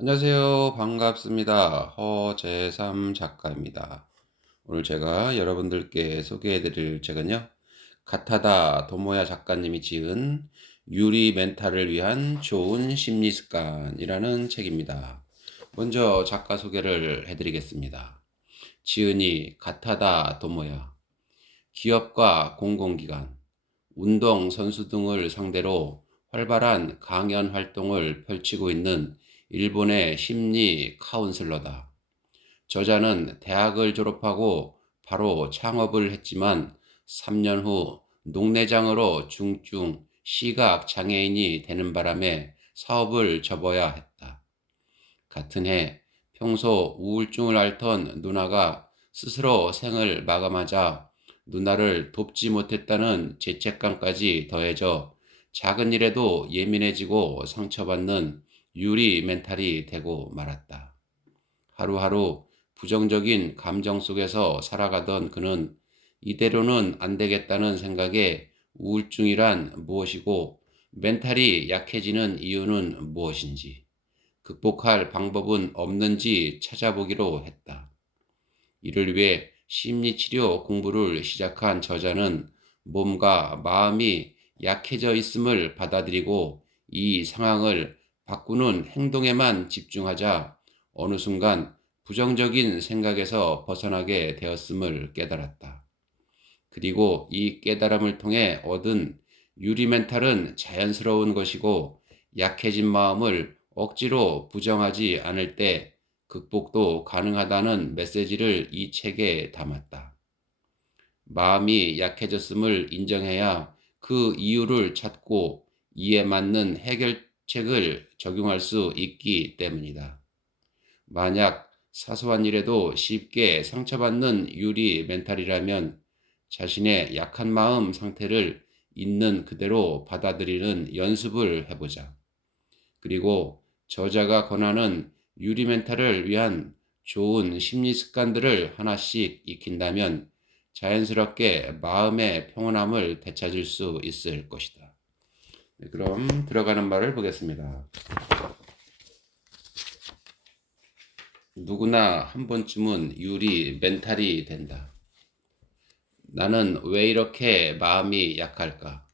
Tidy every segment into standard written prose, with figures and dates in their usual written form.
안녕하세요. 반갑습니다. 허재삼 작가입니다. 오늘 제가 여러분들께 소개해 드릴 책은요. 가타다 도모야 작가님이 지은 유리 멘탈을 위한 좋은 심리 습관이라는 책입니다. 먼저 작가 소개를 해 드리겠습니다. 지은이 가타다 도모야. 기업과 공공기관, 운동 선수 등을 상대로 활발한 강연 활동을 펼치고 있는 일본의 심리 카운슬러다. 저자는 대학을 졸업하고 바로 창업을 했지만 3년 후 녹내장으로 중증 시각 장애인이 되는 바람에 사업을 접어야 했다. 같은 해 평소 우울증을 앓던 누나가 스스로 생을 마감하자 누나를 돕지 못했다는 죄책감까지 더해져 작은 일에도 예민해지고 상처받는 유리 멘탈이 되고 말았다. 하루하루 부정적인 감정 속에서 살아가던 그는 이대로는 안 되겠다는 생각에 우울증이란 무엇이고 멘탈이 약해지는 이유는 무엇인지 극복할 방법은 없는지 찾아보기로 했다. 이를 위해 심리치료 공부를 시작한 저자는 몸과 마음이 약해져 있음을 받아들이고 이 상황을 바꾸는 행동에만 집중하자 어느 순간 부정적인 생각에서 벗어나게 되었음을 깨달았다. 그리고 이 깨달음을 통해 얻은 유리멘탈은 자연스러운 것이고 약해진 마음을 억지로 부정하지 않을 때 극복도 가능하다는 메시지를 이 책에 담았다. 마음이 약해졌음을 인정해야 그 이유를 찾고 이에 맞는 해결책을 적용할 수 있기 때문이다. 만약 사소한 일에도 쉽게 상처받는 유리 멘탈이라면 자신의 약한 마음 상태를 있는 그대로 받아들이는 연습을 해보자. 그리고 저자가 권하는 유리 멘탈을 위한 좋은 심리 습관들을 하나씩 익힌다면 자연스럽게 마음의 평온함을 되찾을 수 있을 것이다. 네, 그럼 들어가는 말을 보겠습니다. 누구나 한 번쯤은 유리 멘탈이 된다. 나는 왜 이렇게 마음이 약할까?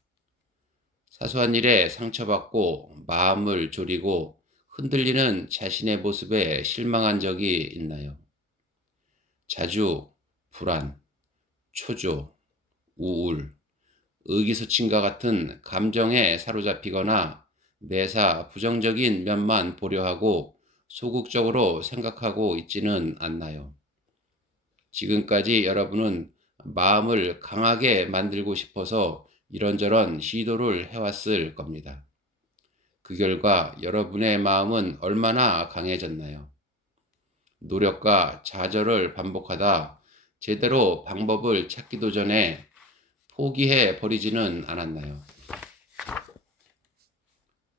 사소한 일에 상처받고 마음을 졸이고 흔들리는 자신의 모습에 실망한 적이 있나요? 자주 불안, 초조, 우울, 의기소침과 같은 감정에 사로잡히거나 매사 부정적인 면만 보려 하고 소극적으로 생각하고 있지는 않나요? 지금까지 여러분은 마음을 강하게 만들고 싶어서 이런저런 시도를 해왔을 겁니다. 그 결과 여러분의 마음은 얼마나 강해졌나요? 노력과 좌절을 반복하다 제대로 방법을 찾기도 전에 포기해 버리지는 않았나요?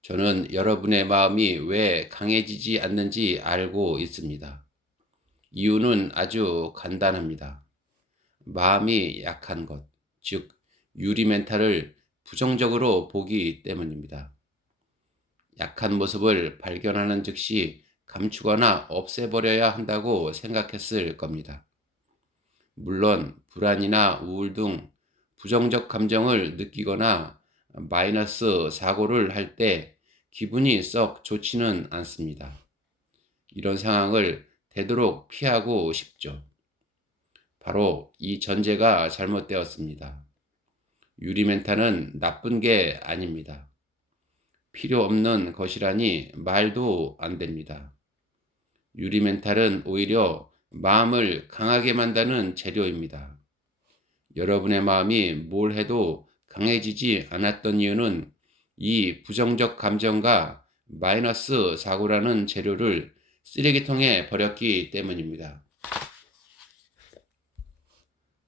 저는 여러분의 마음이 왜 강해지지 않는지 알고 있습니다. 이유는 아주 간단합니다. 마음이 약한 것, 즉 유리 멘탈을 부정적으로 보기 때문입니다. 약한 모습을 발견하는 즉시 감추거나 없애버려야 한다고 생각했을 겁니다. 물론 불안이나 우울 등 부정적 감정을 느끼거나 마이너스 사고를 할 때 기분이 썩 좋지는 않습니다. 이런 상황을 되도록 피하고 싶죠. 바로 이 전제가 잘못되었습니다. 유리멘탈은 나쁜 게 아닙니다. 필요 없는 것이라니 말도 안 됩니다. 유리멘탈은 오히려 마음을 강하게 만드는 재료입니다. 여러분의 마음이 뭘 해도 강해지지 않았던 이유는 이 부정적 감정과 마이너스 사고라는 재료를 쓰레기통에 버렸기 때문입니다.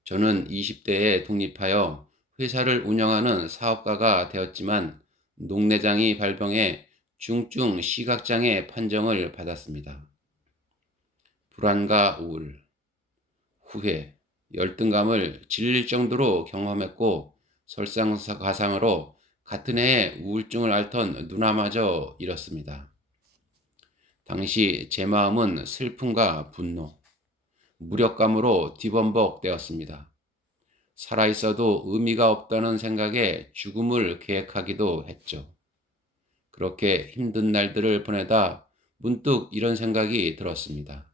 저는 20대에 독립하여 회사를 운영하는 사업가가 되었지만 녹내장이 발병해 중증 시각장애 판정을 받았습니다. 불안과 우울, 후회, 열등감을 질릴 정도로 경험했고 설상가상으로 같은 해에 우울증을 앓던 누나마저 잃었습니다. 당시 제 마음은 슬픔과 분노, 무력감으로 뒤범벅되었습니다. 살아있어도 의미가 없다는 생각에 죽음을 계획하기도 했죠. 그렇게 힘든 날들을 보내다 문득 이런 생각이 들었습니다.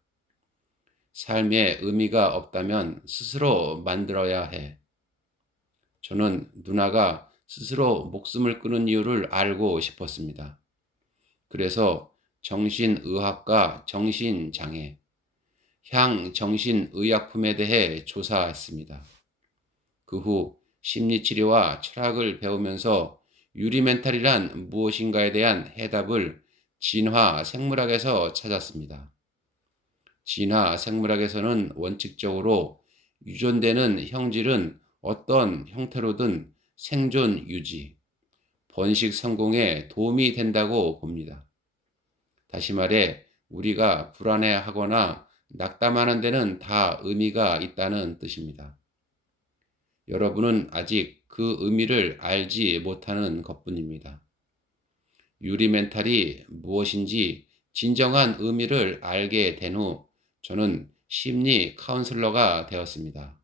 삶에 의미가 없다면 스스로 만들어야 해. 저는 누나가 스스로 목숨을 끊은 이유를 알고 싶었습니다. 그래서 정신의학과 정신장애, 향정신의약품에 대해 조사했습니다. 그 후 심리치료와 철학을 배우면서 유리멘탈이란 무엇인가에 대한 해답을 진화 생물학에서 찾았습니다. 진화 생물학에서는 원칙적으로 유전되는 형질은 어떤 형태로든 생존 유지, 번식 성공에 도움이 된다고 봅니다. 다시 말해 우리가 불안해하거나 낙담하는 데는 다 의미가 있다는 뜻입니다. 여러분은 아직 그 의미를 알지 못하는 것뿐입니다. 유리멘탈이 무엇인지 진정한 의미를 알게 된 후 저는 심리 카운슬러가 되었습니다.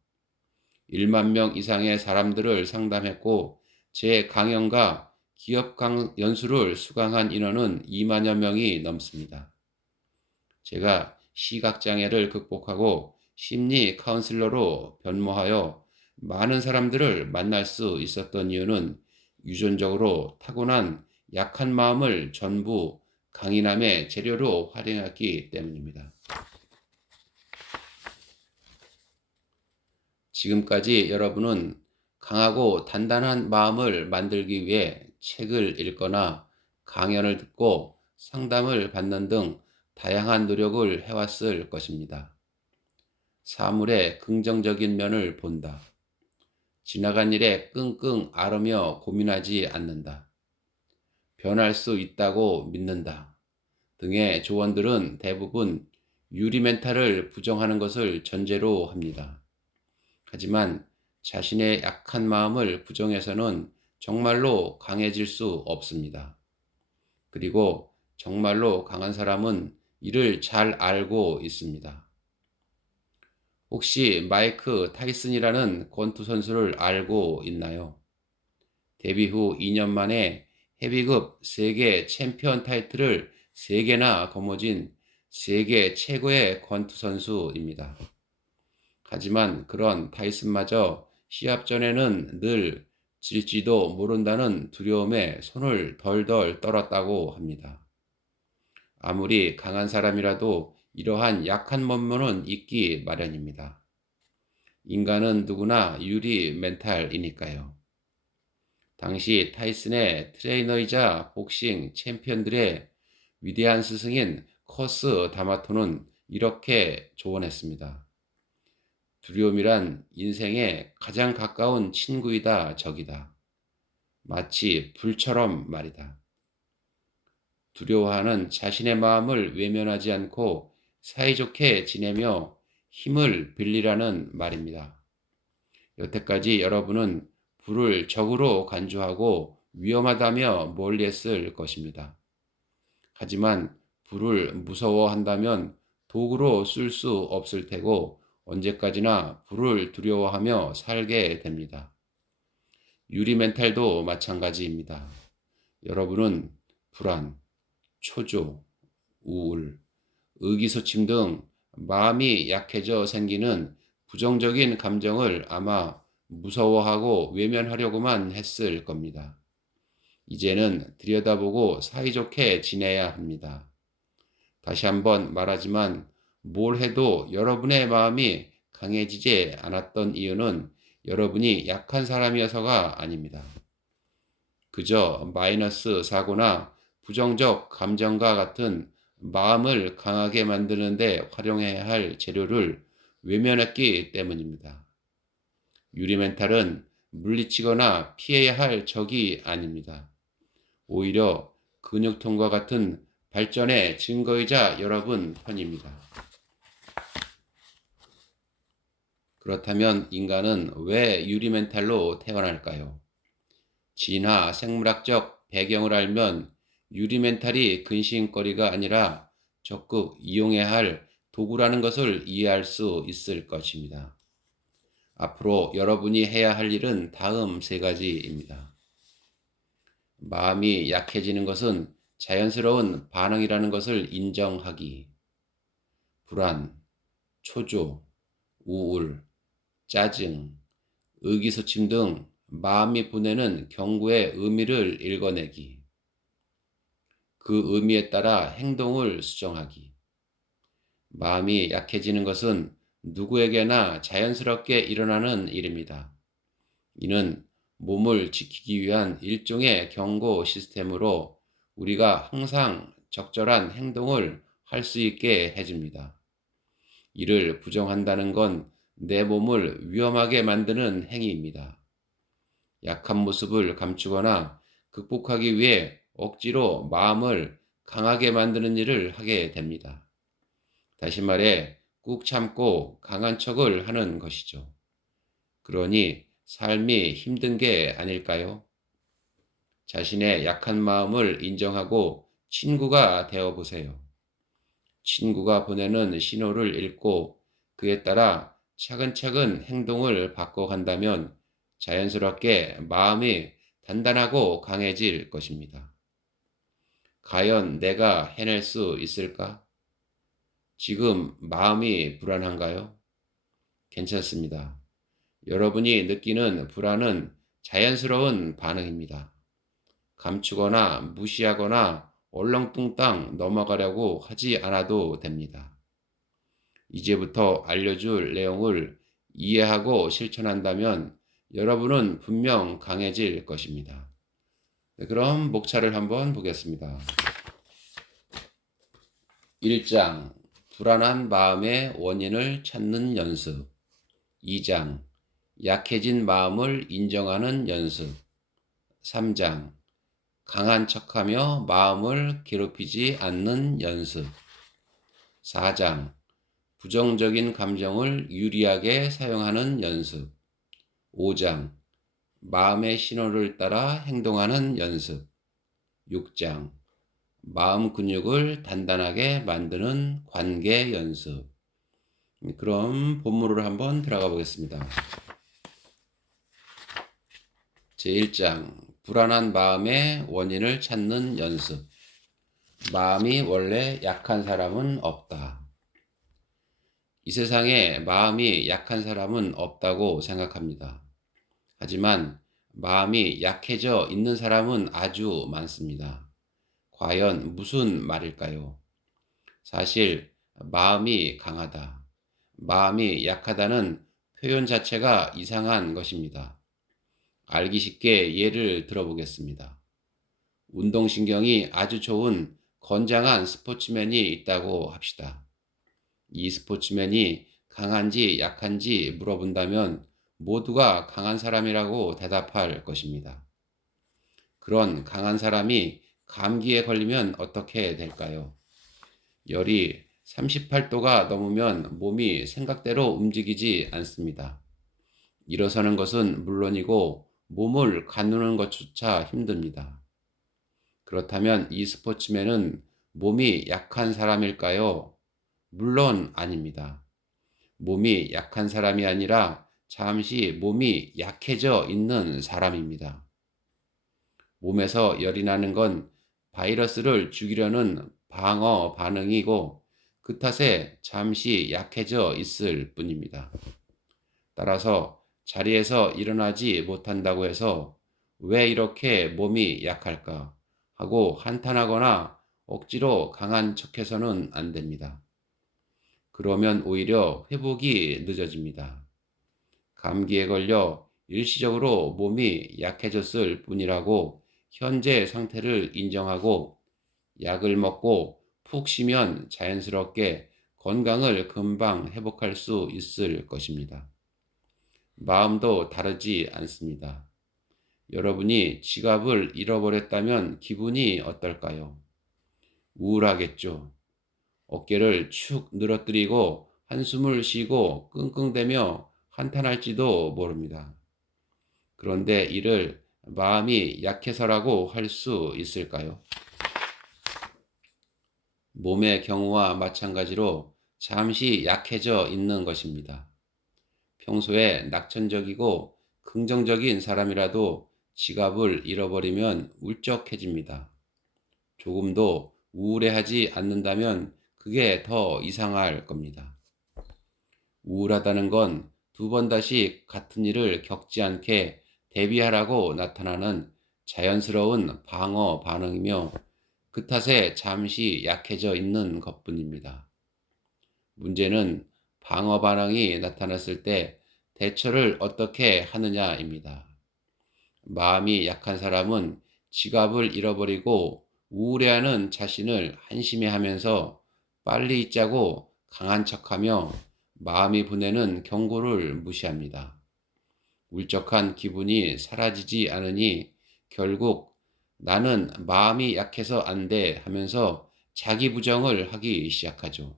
1만 명 이상의 사람들을 상담했고 제 강연과 기업 연수를 수강한 인원은 2만여 명이 넘습니다. 제가 시각장애를 극복하고 심리 카운슬러로 변모하여 많은 사람들을 만날 수 있었던 이유는 유전적으로 타고난 약한 마음을 전부 강인함의 재료로 활용했기 때문입니다. 지금까지 여러분은 강하고 단단한 마음을 만들기 위해 책을 읽거나 강연을 듣고 상담을 받는 등 다양한 노력을 해왔을 것입니다. 사물의 긍정적인 면을 본다. 지나간 일에 끙끙 앓으며 고민하지 않는다. 변할 수 있다고 믿는다. 등의 조언들은 대부분 유리멘탈을 부정하는 것을 전제로 합니다. 하지만 자신의 약한 마음을 부정해서는 정말로 강해질 수 없습니다. 그리고 정말로 강한 사람은 이를 잘 알고 있습니다. 혹시 마이크 타이슨이라는 권투 선수를 알고 있나요? 데뷔 후 2년 만에 헤비급 세계 챔피언 타이틀을 3개나 거머쥔 세계 최고의 권투 선수입니다. 하지만 그런 타이슨마저 시합 전에는 늘 질지도 모른다는 두려움에 손을 덜덜 떨었다고 합니다. 아무리 강한 사람이라도 이러한 약한 면모는 있기 마련입니다. 인간은 누구나 유리 멘탈이니까요. 당시 타이슨의 트레이너이자 복싱 챔피언들의 위대한 스승인 커스 다마토는 이렇게 조언했습니다. 두려움이란 인생에 가장 가까운 친구이다 적이다. 마치 불처럼 말이다. 두려워하는 자신의 마음을 외면하지 않고 사이좋게 지내며 힘을 빌리라는 말입니다. 여태까지 여러분은 불을 적으로 간주하고 위험하다며 멀리했을 것입니다. 하지만 불을 무서워한다면 도구로 쓸 수 없을 테고 언제까지나 불을 두려워하며 살게 됩니다. 유리 멘탈도 마찬가지입니다. 여러분은 불안, 초조, 우울, 의기소침 등 마음이 약해져 생기는 부정적인 감정을 아마 무서워하고 외면하려고만 했을 겁니다. 이제는 들여다보고 사이좋게 지내야 합니다. 다시 한번 말하지만 뭘 해도 여러분의 마음이 강해지지 않았던 이유는 여러분이 약한 사람이어서가 아닙니다. 그저 마이너스 사고나 부정적 감정과 같은 마음을 강하게 만드는 데 활용해야 할 재료를 외면했기 때문입니다. 유리멘탈은 물리치거나 피해야 할 적이 아닙니다. 오히려 근육통과 같은 발전의 증거이자 여러분 편입니다. 그렇다면 인간은 왜 유리멘탈로 태어날까요? 진화 생물학적 배경을 알면 유리멘탈이 근심거리가 아니라 적극 이용해야 할 도구라는 것을 이해할 수 있을 것입니다. 앞으로 여러분이 해야 할 일은 다음 세 가지입니다. 마음이 약해지는 것은 자연스러운 반응이라는 것을 인정하기. 불안, 초조, 우울, 짜증, 의기소침 등 마음이 보내는 경고의 의미를 읽어내기. 그 의미에 따라 행동을 수정하기. 마음이 약해지는 것은 누구에게나 자연스럽게 일어나는 일입니다. 이는 몸을 지키기 위한 일종의 경고 시스템으로 우리가 항상 적절한 행동을 할 수 있게 해줍니다. 이를 부정한다는 건 내 몸을 위험하게 만드는 행위입니다. 약한 모습을 감추거나 극복하기 위해 억지로 마음을 강하게 만드는 일을 하게 됩니다. 다시 말해, 꾹 참고 강한 척을 하는 것이죠. 그러니 삶이 힘든 게 아닐까요? 자신의 약한 마음을 인정하고 친구가 되어 보세요. 친구가 보내는 신호를 읽고 그에 따라 차근차근 행동을 바꿔간다면 자연스럽게 마음이 단단하고 강해질 것입니다. 과연 내가 해낼 수 있을까? 지금 마음이 불안한가요? 괜찮습니다. 여러분이 느끼는 불안은 자연스러운 반응입니다. 감추거나 무시하거나 얼렁뚱땅 넘어가려고 하지 않아도 됩니다. 이제부터 알려줄 내용을 이해하고 실천한다면 여러분은 분명 강해질 것입니다. 네, 그럼 목차를 한번 보겠습니다. 1장 불안한 마음의 원인을 찾는 연습. 2장 약해진 마음을 인정하는 연습. 3장 강한 척하며 마음을 괴롭히지 않는 연습. 4장 부정적인 감정을 유리하게 사용하는 연습. 5장 마음의 신호를 따라 행동하는 연습. 6장 마음 근육을 단단하게 만드는 관계 연습. 그럼 본문으로 한번 들어가 보겠습니다. 제1장 불안한 마음의 원인을 찾는 연습. 마음이 원래 약한 사람은 없다. 이 세상에 마음이 약한 사람은 없다고 생각합니다. 하지만 마음이 약해져 있는 사람은 아주 많습니다. 과연 무슨 말일까요? 사실 마음이 강하다, 마음이 약하다는 표현 자체가 이상한 것입니다. 알기 쉽게 예를 들어보겠습니다. 운동신경이 아주 좋은 건장한 스포츠맨이 있다고 합시다. 이 스포츠맨이 강한지 약한지 물어본다면 모두가 강한 사람이라고 대답할 것입니다. 그런 강한 사람이 감기에 걸리면 어떻게 될까요? 열이 38도가 넘으면 몸이 생각대로 움직이지 않습니다. 일어서는 것은 물론이고 몸을 가누는 것조차 힘듭니다. 그렇다면 이 스포츠맨은 몸이 약한 사람일까요? 물론 아닙니다. 몸이 약한 사람이 아니라 잠시 몸이 약해져 있는 사람입니다. 몸에서 열이 나는 건 바이러스를 죽이려는 방어 반응이고 그 탓에 잠시 약해져 있을 뿐입니다. 따라서 자리에서 일어나지 못한다고 해서 왜 이렇게 몸이 약할까 하고 한탄하거나 억지로 강한 척해서는 안 됩니다. 그러면 오히려 회복이 늦어집니다. 감기에 걸려 일시적으로 몸이 약해졌을 뿐이라고 현재 상태를 인정하고 약을 먹고 푹 쉬면 자연스럽게 건강을 금방 회복할 수 있을 것입니다. 마음도 다르지 않습니다. 여러분이 지갑을 잃어버렸다면 기분이 어떨까요? 우울하겠죠. 어깨를 축 늘어뜨리고 한숨을 쉬고 끙끙대며 한탄할지도 모릅니다. 그런데 이를 마음이 약해서라고 할 수 있을까요? 몸의 경우와 마찬가지로 잠시 약해져 있는 것입니다. 평소에 낙천적이고 긍정적인 사람이라도 지갑을 잃어버리면 울적해집니다. 조금도 우울해하지 않는다면 그게 더 이상할 겁니다. 우울하다는 건 두 번 다시 같은 일을 겪지 않게 대비하라고 나타나는 자연스러운 방어 반응이며 그 탓에 잠시 약해져 있는 것뿐입니다. 문제는 방어 반응이 나타났을 때 대처를 어떻게 하느냐입니다. 마음이 약한 사람은 지갑을 잃어버리고 우울해하는 자신을 한심해하면서 빨리 잊자고 강한 척하며 마음이 보내는 경고를 무시합니다. 울적한 기분이 사라지지 않으니 결국 나는 마음이 약해서 안 돼 하면서 자기 부정을 하기 시작하죠.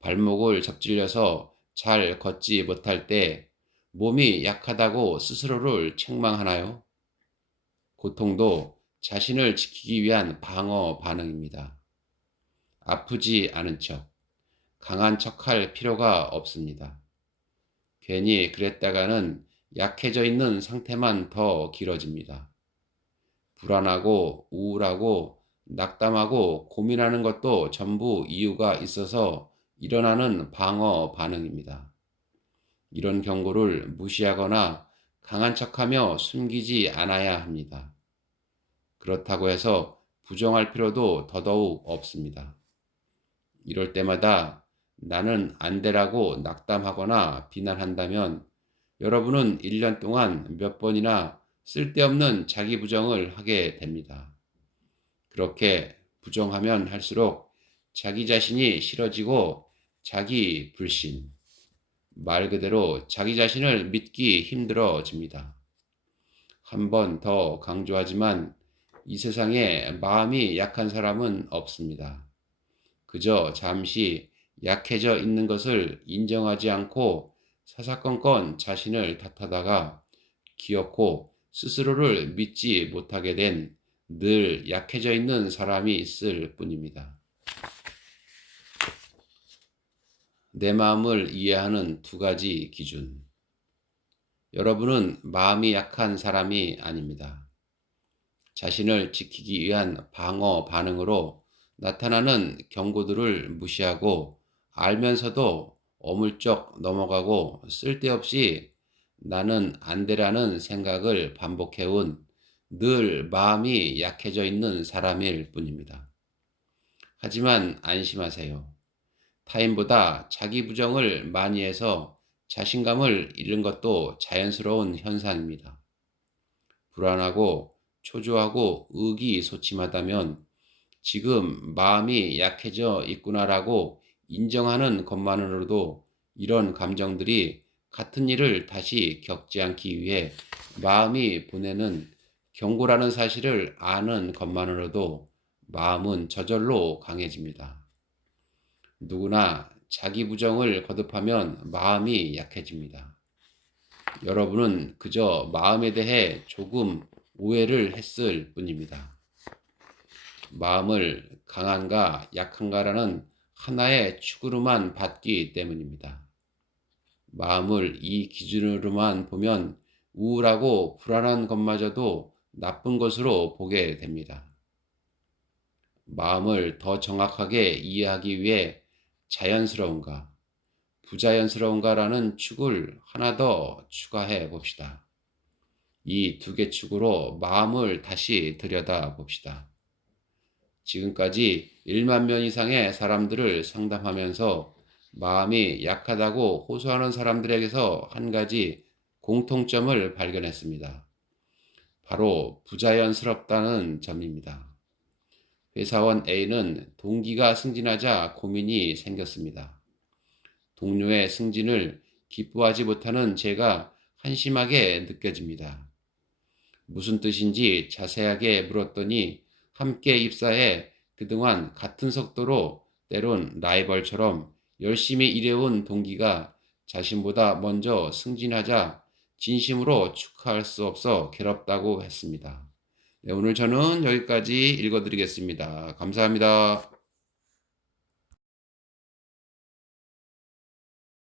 발목을 접질려서 잘 걷지 못할 때 몸이 약하다고 스스로를 책망하나요? 고통도 자신을 지키기 위한 방어 반응입니다. 아프지 않은 척, 강한 척할 필요가 없습니다. 괜히 그랬다가는 약해져 있는 상태만 더 길어집니다. 불안하고 우울하고 낙담하고 고민하는 것도 전부 이유가 있어서 일어나는 방어 반응입니다. 이런 경고를 무시하거나 강한 척하며 숨기지 않아야 합니다. 그렇다고 해서 부정할 필요도 더더욱 없습니다. 이럴 때마다 나는 안 되라고 낙담하거나 비난한다면 여러분은 1년 동안 몇 번이나 쓸데없는 자기 부정을 하게 됩니다. 그렇게 부정하면 할수록 자기 자신이 싫어지고 자기 불신, 말 그대로 자기 자신을 믿기 힘들어집니다. 한 번 더 강조하지만 이 세상에 마음이 약한 사람은 없습니다. 그저 잠시 약해져 있는 것을 인정하지 않고 사사건건 자신을 탓하다가 기어코 스스로를 믿지 못하게 된 늘 약해져 있는 사람이 있을 뿐입니다. 내 마음을 이해하는 두 가지 기준. 여러분은 마음이 약한 사람이 아닙니다. 자신을 지키기 위한 방어 반응으로 나타나는 경고들을 무시하고 알면서도 어물쩍 넘어가고 쓸데없이 나는 안 되라는 생각을 반복해온 늘 마음이 약해져 있는 사람일 뿐입니다. 하지만 안심하세요. 타인보다 자기 부정을 많이 해서 자신감을 잃는 것도 자연스러운 현상입니다. 불안하고 초조하고 의기소침하다면 지금 마음이 약해져 있구나라고 인정하는 것만으로도 이런 감정들이 같은 일을 다시 겪지 않기 위해 마음이 보내는 경고라는 사실을 아는 것만으로도 마음은 저절로 강해집니다. 누구나 자기 부정을 거듭하면 마음이 약해집니다. 여러분은 그저 마음에 대해 조금 오해를 했을 뿐입니다. 마음을 강한가 약한가라는 하나의 축으로만 봤기 때문입니다. 마음을 이 기준으로만 보면 우울하고 불안한 것마저도 나쁜 것으로 보게 됩니다. 마음을 더 정확하게 이해하기 위해 자연스러운가, 부자연스러운가라는 축을 하나 더 추가해 봅시다. 이 두 개 축으로 마음을 다시 들여다 봅시다. 지금까지 1만 명 이상의 사람들을 상담하면서 마음이 약하다고 호소하는 사람들에게서 한 가지 공통점을 발견했습니다. 바로 부자연스럽다는 점입니다. 회사원 A는 동기가 승진하자 고민이 생겼습니다. 동료의 승진을 기뻐하지 못하는 제가 한심하게 느껴집니다. 무슨 뜻인지 자세하게 물었더니 함께 입사해 그동안 같은 속도로 때론 라이벌처럼 열심히 일해온 동기가 자신보다 먼저 승진하자 진심으로 축하할 수 없어 괴롭다고 했습니다. 네, 오늘 저는 여기까지 읽어드리겠습니다. 감사합니다.